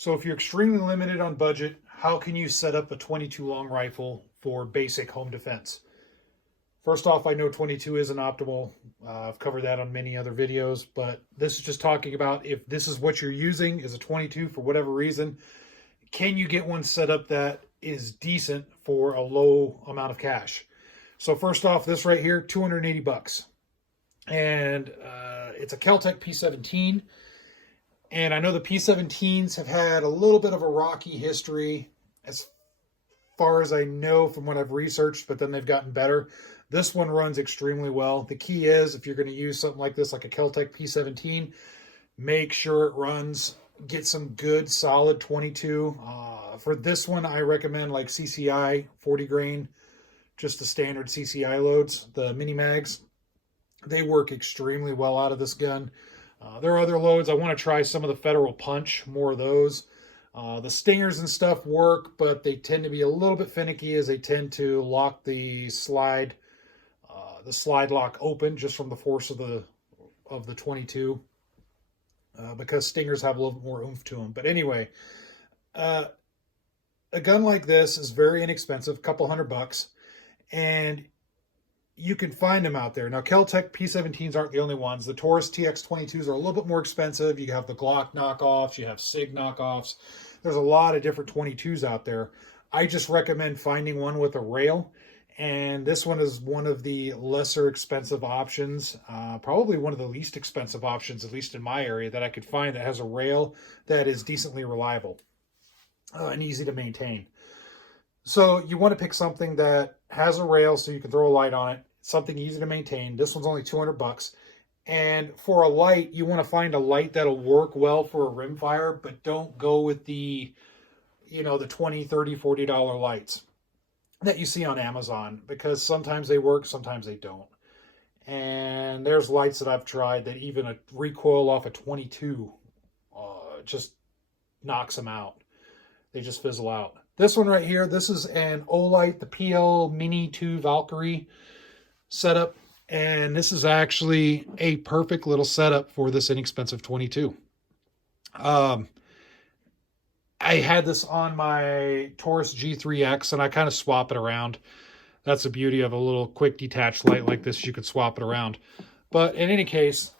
So if you're extremely limited on budget, how can you set up a 22 long rifle for basic home defense? First off, I know 22 isn't optimal. I've covered that on many other videos, but this is just talking about if this is what you're using is a 22 for whatever reason, can you get one set up that is decent for a low amount of cash? So first off, this right here, 280 bucks. And it's a Kel-Tec P17. And I know the P17s have had a little bit of a rocky history as far as I know from what I've researched, but then they've gotten better. This one runs extremely well. The key is if you're going to use something like this, like a Kel-Tec P17, make sure it runs, get some good solid 22. For this one, I recommend like CCI 40 grain, just the standard CCI loads, the mini mags. They work extremely well out of this gun. There are other loads. I want to try some of the Federal Punch, more of those. The Stingers and stuff work, but they tend to be a little bit finicky as they tend to lock the slide lock open just from the force of the 22, because Stingers have a little bit more oomph to them. But anyway, a gun like this is very inexpensive, a couple $100, and you can find them out there. Now, Kel-Tec P17s aren't the only ones. The Taurus TX22s are a little bit more expensive. You have the Glock knockoffs. You have SIG knockoffs. There's a lot of different 22s out there. I just recommend finding one with a rail. And this one is one of the lesser expensive options. Probably one of the least expensive options, at least in my area, that I could find that has a rail that is decently reliable and easy to maintain. So you want to pick something that has a rail so you can throw a light on it, something easy to maintain. This one's only 200 bucks. And for a light, you want to find a light that'll work well for a rimfire, but don't go with the, the $20, $30, $40 lights that you see on Amazon, because sometimes they work, sometimes they don't. And there's lights that I've tried that even a recoil off a 22 just knocks them out. They just fizzle out. This one right here, this is an Olight, the PL Mini 2 Valkyrie setup. And this is actually a perfect little setup for this inexpensive 22. I had this on my Taurus G3X, and I kind of swap it around. That's the beauty of a little quick detached light like this. You could swap it around. But in any case,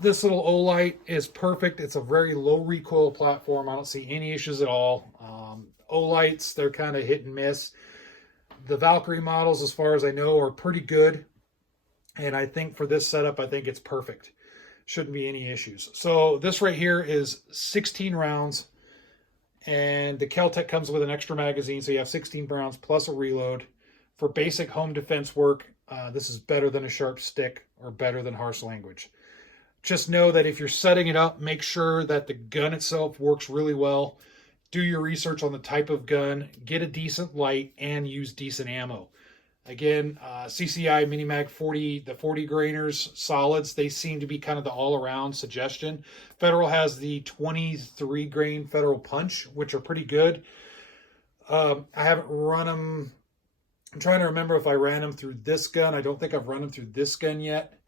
this little Olight is perfect. It's a very low recoil platform. I don't see any issues at all. Olights, they're kind of hit and miss. The Valkyrie models, as far as I know, are pretty good. And I think for this setup, I think it's perfect. Shouldn't be any issues. So this right here is 16 rounds. And the Kel-Tec comes with an extra magazine, so you have 16 rounds plus a reload. For basic home defense work, this is better than a sharp stick or better than harsh language. Just know that if you're setting it up, make sure that the gun itself works really well. Do your research on the type of gun, get a decent light, and use decent ammo. Again, CCI Minimag 40, the 40 grainers solids, they seem to be kind of the all-around suggestion. Federal has the 23 grain Federal Punch, which are pretty good. I haven't run them. I'm trying to remember if I ran them through this gun. I don't think I've run them through this gun yet,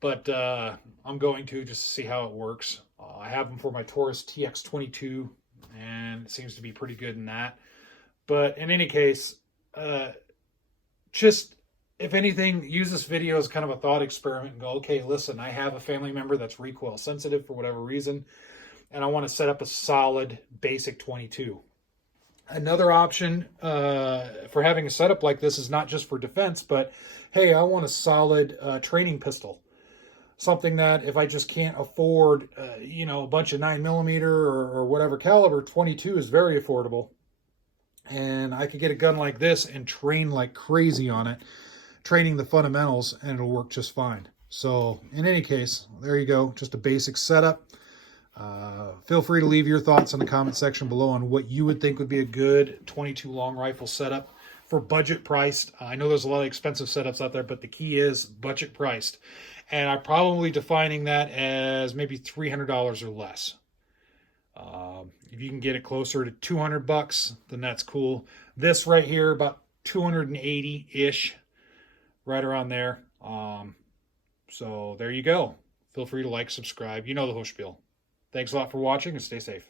but I'm going to just to see how it works. I have them for my Taurus TX22, and it seems to be pretty good in that. But in any case, just, if anything, use this video as kind of a thought experiment and go, okay, listen, I have a family member that's recoil sensitive for whatever reason, and I want to set up a solid basic 22. Another option for having a setup like this is not just for defense, but hey, I want a solid training pistol. Something that if I just can't afford, a bunch of 9mm or whatever caliber, 22 is very affordable. And I could get a gun like this and train like crazy on it, training the fundamentals, and it'll work just fine. So in any case, there you go. Just a basic setup. Feel free to leave your thoughts in the comment section below on what you would think would be a good 22 long rifle setup for budget priced. I know there's a lot of expensive setups out there, but the key is budget priced. And I'm probably defining that as maybe $300 or less. If you can get it closer to 200 bucks, then that's cool. This right here, about 280-ish, right around there. So there you go. Feel free to like, subscribe. You know the whole spiel. Thanks a lot for watching, and stay safe.